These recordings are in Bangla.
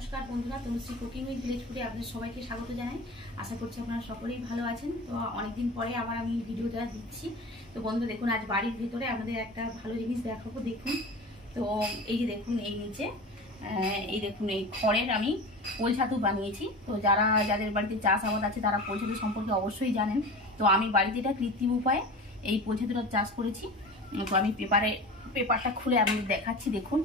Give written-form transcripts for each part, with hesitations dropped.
নমস্কার বন্ধুরা, তনুশ্রী কুকিং উইথ ভিলেজ ফুডে আপনাদের সবাইকে স্বাগত জানাই। আশা করছি আপনারা সকলেই ভালো আছেন। তো অনেকদিন পরে আবার আমি ভিডিওটা দিচ্ছি। তো বন্ধু দেখুন, আজ বাড়ির ভিতরে আপনাদের একটা ভালো জিনিস দেখাবো। দেখুন, তো এই যে দেখুন, এই নিচে এই দেখুন, এই খড়ের আমি পোল ছাতু বানিয়েছি। তো যাদের বাড়িতে চাষ আবাদ আছে তারা পোল ছাতু সম্পর্কে অবশ্যই জানেন। তো আমি বাড়িতে এটা কৃত্রিম উপায়ে এই পোল ছাতুটা চাষ করেছি। তো আমি পেপারটা খুলে আপনাদের দেখাচ্ছি। দেখুন,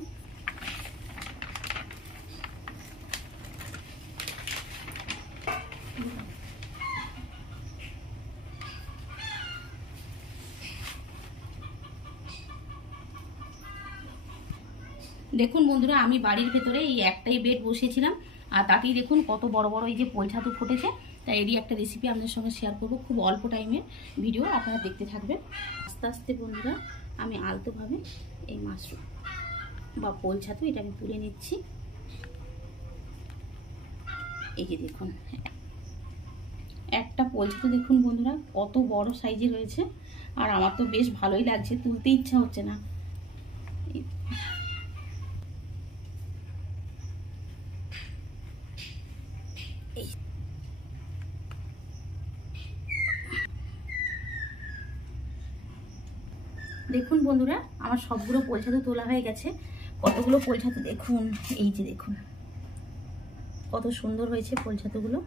দেখুন বন্ধুরা, আমি বাড়ির ভেতরে এই একটাই বেড বসিয়েছিলাম, আর তাতেই দেখুন কত বড় বড় এই যে পোল ছাতু ফুটেছে। তাই এরই একটা রেসিপি আপনাদের সঙ্গে শেয়ার করবো। খুব অল্প টাইমের ভিডিও, আপনারা দেখতে থাকবেন। আস্তে আস্তে বন্ধুরা আমি আলতোভাবে এই মাশরুম বা পোল ছাতু এটা আমি তুলে নিচ্ছি। এই যে দেখুন, একটা পোল ছাতু দেখুন বন্ধুরা কত বড় সাইজের হয়েছে, আর আমার তো বেশ ভালোই লাগছে, তুলতে ইচ্ছা হচ্ছে না। দেখুন বন্ধুরা, আমার সবগুলো পোল ছাতু তোলা হয়ে গেছে। কতগুলো পোল ছাতু দেখুন, এই যে দেখুন কত সুন্দর হয়েছে পোল ছাতুগুলো।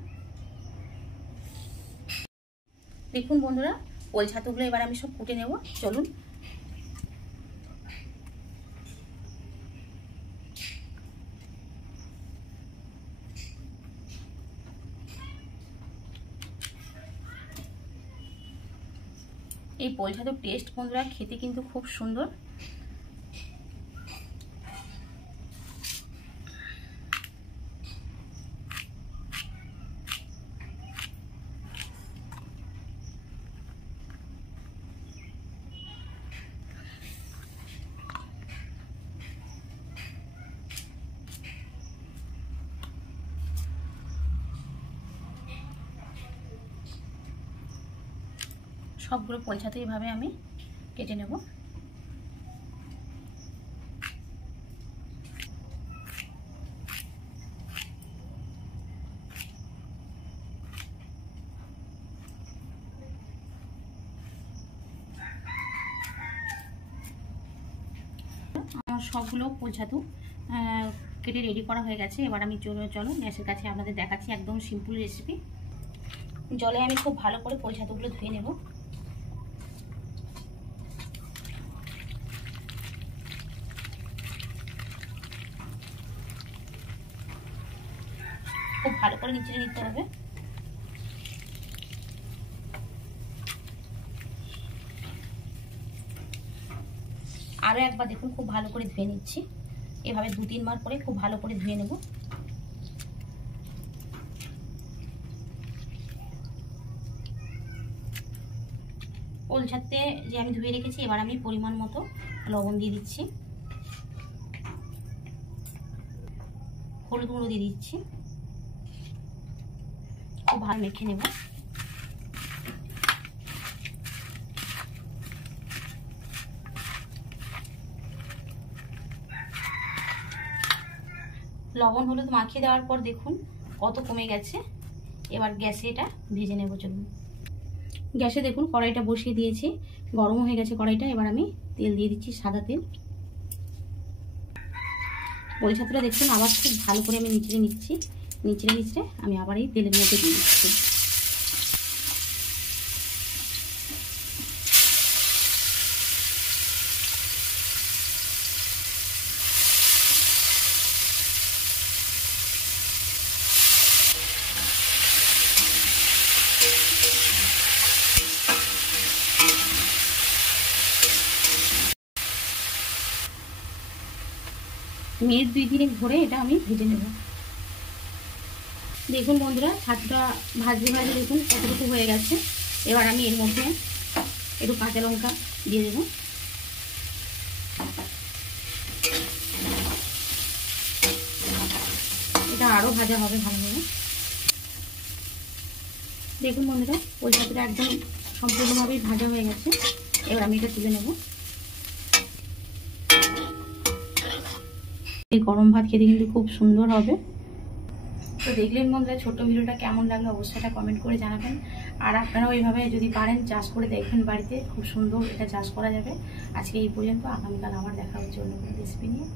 দেখুন বন্ধুরা, পোল ছাতুগুলো এবার আমি সব কুটে নেব। চলুন। এই পোল ছাতুর টেস্ট বন্ধুরা খেতে কিন্তু খুব সুন্দর। সবগুলো পোল ছাতু এইভাবে আমি কেটে নেব। আমার সবগুলো পোল ছাতু কেটে রেডি করা হয়ে গেছে। এবার আমি চলো গ্যাসের কাছে আপনাদের দেখাচ্ছি একদম সিম্পল রেসিপি। জলে আমি খুব ভালো করে পোল ছাতুগুলো ধুয়ে নেব। খুব ভালো করে নিচে নিতে হবে। আরও একবার দেখুন, খুব ভালো করে ধুয়ে নিচ্ছি। এভাবে 2-3 বার করে খুব ভালো করে ধুয়ে নেব। পোল ছাতুতে যে আমি ধুয়ে রেখেছি, এবার আমি পরিমাণ মতো লবণ দিয়ে দিচ্ছি, হলুদ গুঁড়ো দিয়ে দিচ্ছি। খুব ভালো মেখে নেব। লবণ হলুদ মাখিয়ে দেওয়ার পর দেখুন কত কমে গেছে। এবার গ্যাসে এটা ভেজে নেব। চলুন। গ্যাসে দেখুন কড়াইটা বসিয়ে দিয়েছি, গরম হয়ে গেছে কড়াইটা। এবার আমি তেল দিয়ে দিচ্ছি, সাদা তেল। পোল ছাতুটা দেখুন আবার খুব ভালো করে আমি নিচড়ে নিচ্ছি। নিচড়ে আমি আবার এই তেলের মধ্যে দিয়ে দিচ্ছি। মিনিট 2-3 ধরে এটা আমি ভেজে নেব। দেখুন বন্ধুরা, ছাতুটা ভাজতে দেখুন কতটুকু হয়ে গেছে। এবার আমি এর মধ্যে একটু কাঁচা লঙ্কা দিয়ে দেব। এটা আরও ভাজা হবে ভালোভাবে। দেখুন বন্ধুরা, পোল ছাতুটা একদম সম্পূর্ণভাবেই ভাজা হয়ে গেছে। এবার আমি এটা তুলে নেব। এই গরম ভাত খেতে কিন্তু খুব সুন্দর হবে। তো দেখলেন বন্ধুরা ছোট্ট ভিডিওটা কেমন লাগলো অবশ্যই এটা কমেন্ট করে জানাবেন। আর আপনারাও এইভাবে যদি পারেন চাষ করে দেখবেন বাড়িতে, খুব সুন্দর এটা চাষ করা যাবে। আজকে এই পর্যন্ত, আগামীকাল আবার দেখা হচ্ছে অন্য কোনো রেসিপি নিয়ে।